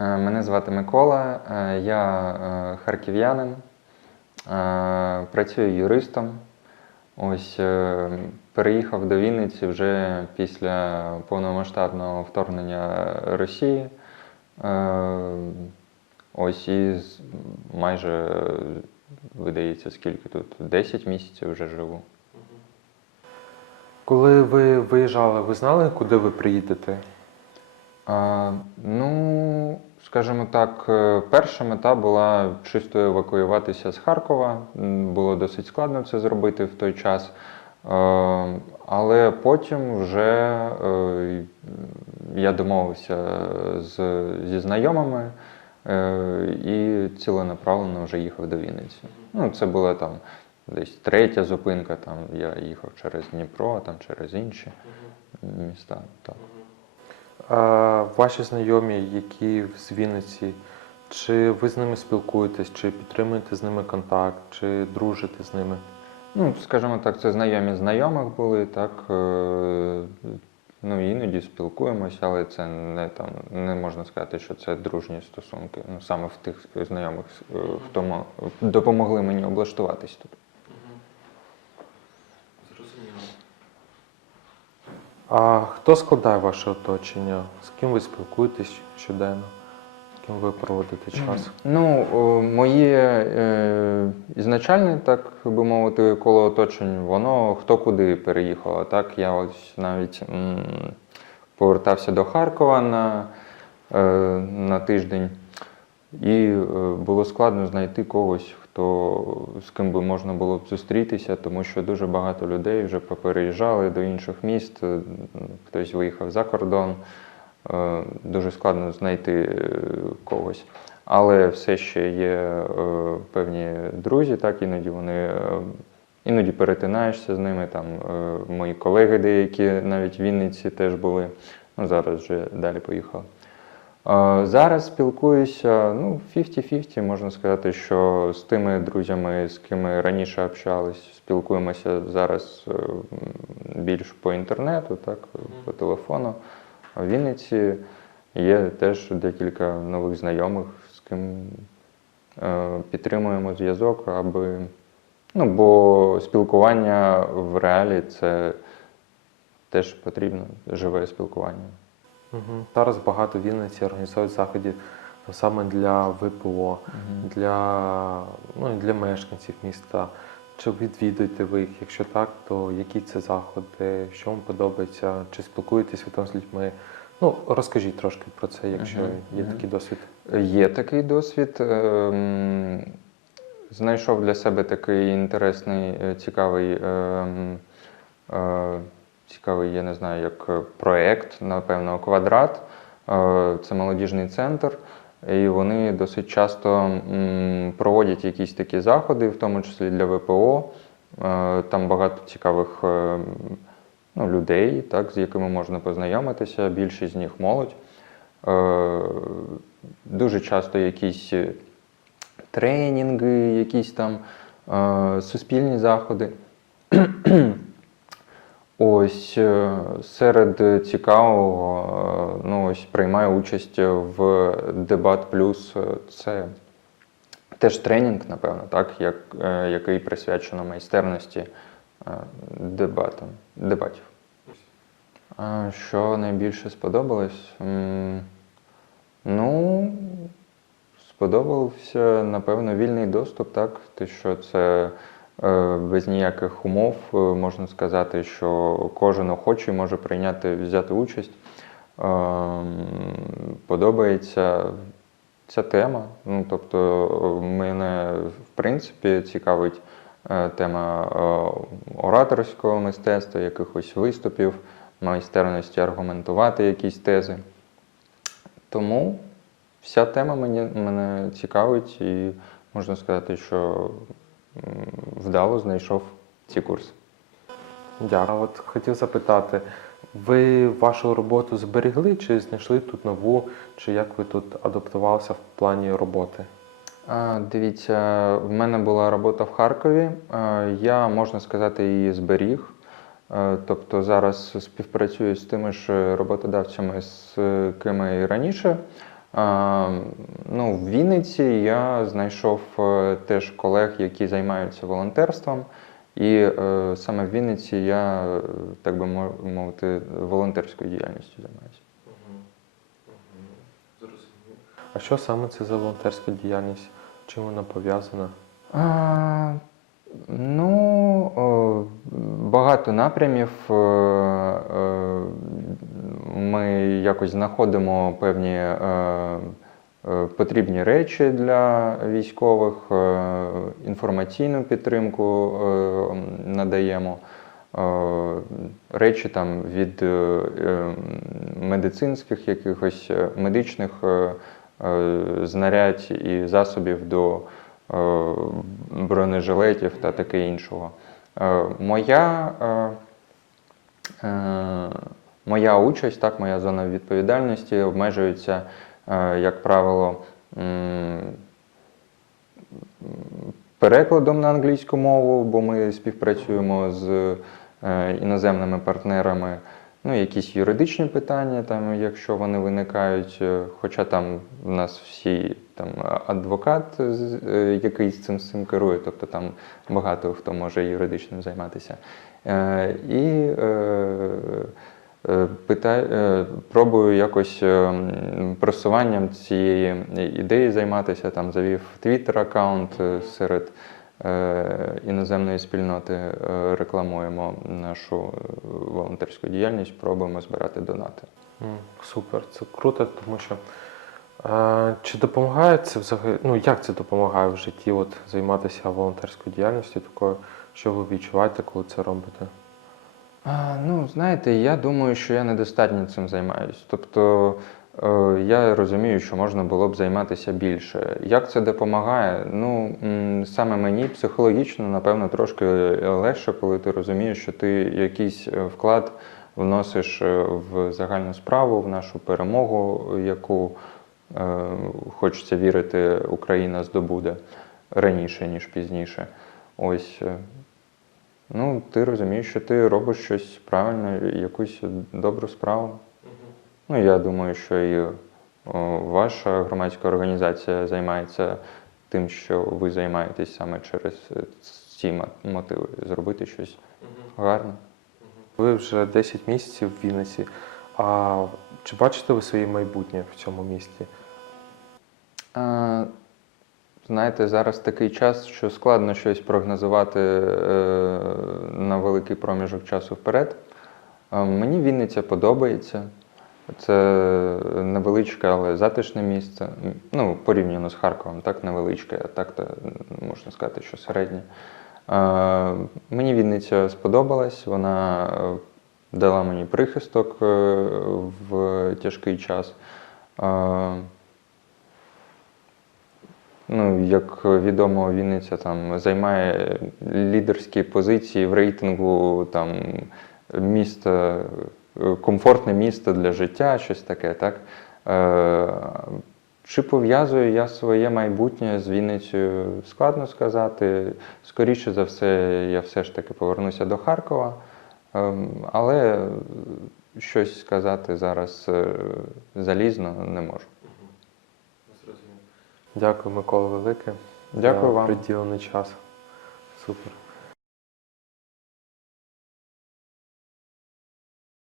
Е, Мене звати Микола, е, я е, харків'янин, працюю юристом. Ось переїхав до Вінниці вже після повномасштабного вторгнення Росії. Ось і майже видається, скільки тут? 10 місяців вже живу. Коли ви виїжджали, ви знали, куди ви приїдете? А, ну, скажімо так, е, перша мета була чисто евакуюватися з Харкова. Було досить складно це зробити в той час. Е, Але потім вже е, я домовився з, зі знайомими і ціленаправленно вже їхав до Вінниці. Ну, це була там десь третя зупинка. Там я їхав через Дніпро, там через інші міста. Так. А, ваші знайомі, які з Вінниці, чи ви з ними спілкуєтесь, чи підтримуєте з ними контакт, чи дружите з ними? Ну, скажімо так, це знайомі знайомих були, так. е, Ну, іноді спілкуємося, але це не там не можна сказати, що це дружні стосунки. Ну, саме в тих знайомих, е, хто допомогли мені облаштуватись тут. А хто складає ваше оточення? З ким ви спілкуєтесь щоденно? З ким ви проводите час? Ну, о, моє е, ізначальне, так би мовити, коло оточень, воно хто куди переїхало. Так, я ось навіть м, повертався до Харкова на, е, на тиждень, і е, було складно знайти когось, хто з ким би можна було б зустрітися, тому що дуже багато людей вже попереїжджали до інших міст, е, хтось виїхав за кордон. Е, Дуже складно знайти е, когось. Але все ще є певні друзі, так іноді вони іноді перетинаєшся з ними. Там мої колеги деякі навіть в Вінниці теж були. Ну, зараз вже далі поїхали. Зараз спілкуюся, ну, 50-50, можна сказати, що з тими друзями, з ким раніше общались, спілкуємося зараз е, більш по інтернету, так, по телефону. В Вінниці є теж декілька нових знайомих, з ким е, підтримуємо зв'язок, аби. Ну, бо спілкування в реалі це теж потрібно, живе спілкування. Угу. Зараз багато в Вінниці організують заходів ну, саме для ВПО, для, ну, для мешканців міста. Чи відвідуєте ви їх? Якщо так, то які це заходи, що вам подобається, чи спілкуєтесь ви там з людьми? Ну, розкажіть трошки про це, якщо Мгм, є мгм. такий досвід. Є такий досвід. ем, Знайшов для себе такий інтересний, е, цікавий, ем, е, цікавий, я не знаю, як е, проєкт, напевно, квадрат. Е, Це молодіжний центр. І вони досить часто проводять якісь такі заходи, в тому числі для ВПО. Е, Там багато цікавих ну, людей, так, з якими можна познайомитися. Більшість з них молодь. Дуже часто якісь тренінги, якісь там суспільні заходи. Ось е, серед цікавого, е, ну ось приймаю участь в Дебат Плюс. Це теж тренінг, напевно, так, як, е, який присвячено майстерності дебатам, дебатів. Що найбільше сподобалось? Ну, сподобався, напевно, вільний доступ, так? Те, що це без ніяких умов, е, можна сказати, що кожен охочий може прийняти, взяти участь. Ем, Подобається ця тема. Ну, тобто, е, мене, в принципі, цікавить е, тема е, ораторського мистецтва, якихось виступів, майстерності аргументувати якісь тези. Тому вся тема мені, мене цікавить і можна сказати, що вдало знайшов ці курси. Дякую. А От хотів запитати, ви вашу роботу зберегли чи знайшли тут нову, чи як ви тут адаптувалися в плані роботи? А, Дивіться, в мене була робота в Харкові. А, Я, можна сказати, її зберіг. Тобто зараз співпрацюю з тими ж роботодавцями, з ким і раніше. А, ну, в Вінниці я знайшов е, теж колег, які займаються волонтерством. І е, саме в Вінниці я, е, так би мовити, волонтерською діяльністю займаюся. А що саме це за волонтерська діяльність? Чим вона пов'язана? Ну, багато напрямів. Е, е, Ми якось знаходимо певні е, потрібні речі для військових, інформаційну підтримку надаємо. Речі там від медицинських якихось медичних знарядь і засобів до бронежилетів та таке іншого. Е, Моя, е, е, моя участь, так, моя зона відповідальності обмежується, е, як правило, перекладом на англійську мову, бо ми співпрацюємо з е, іноземними партнерами. Ну, якісь юридичні питання, там, якщо вони виникають, е, хоча там в нас всі там адвокат, е, який цим, цим керує, тобто там багато хто може юридичним займатися. Е, І питаю, пробую якось просуванням цієї ідеї займатися. Там завів Twitter аккаунт серед іноземної спільноти, е, рекламуємо нашу е, волонтерську діяльність, пробуємо збирати донати. Супер, це круто, тому що е, чи допомагає це взагалі, ну як це допомагає в житті от, займатися волонтерською діяльністю такою, що ви відчуваєте, коли це робите? А, ну, знаєте, я думаю, що я недостатньо цим займаюсь. Тобто е, я розумію, що можна було б займатися більше. Як це допомагає? Ну, саме мені психологічно, напевно, трошки легше, коли ти розумієш, що ти якийсь е, вклад вносиш е, в загальну справу, в нашу перемогу, яку е, хочеться вірити, Україна здобуде раніше, ніж пізніше. Ось. е, Ну, ти розумієш, що ти робиш щось правильне, якусь добру справу. Ну, я думаю, що і ваша громадська організація займається тим, що ви займаєтесь саме через е, ці мотиви зробити щось гарне. Ви вже 10 місяців в Вінниці. А чи бачите ви своє майбутнє в цьому місті? А, знаєте, зараз такий час, що складно щось прогнозувати е, на великий проміжок часу вперед. А, мені Вінниця подобається. Це невеличке, але затишне місце. Ну, порівняно з Харковом, так невеличке, а так то можна сказати, що середнє. Е, Мені Вінниця сподобалась, вона е, дала мені прихисток е, в тяжкий час. Е, Ну, як відомо, Вінниця там займає лідерські позиції в рейтингу там міста, комфортне місто для життя, щось таке, так? Е, Чи пов'язую я своє майбутнє з Вінницею? Складно сказати. Скоріше за все, я все ж таки повернуся до Харкова, Ем, але щось сказати зараз е, залізно не можу. Дякую, Микола Велике. Дякую за вам. приділений час. Супер.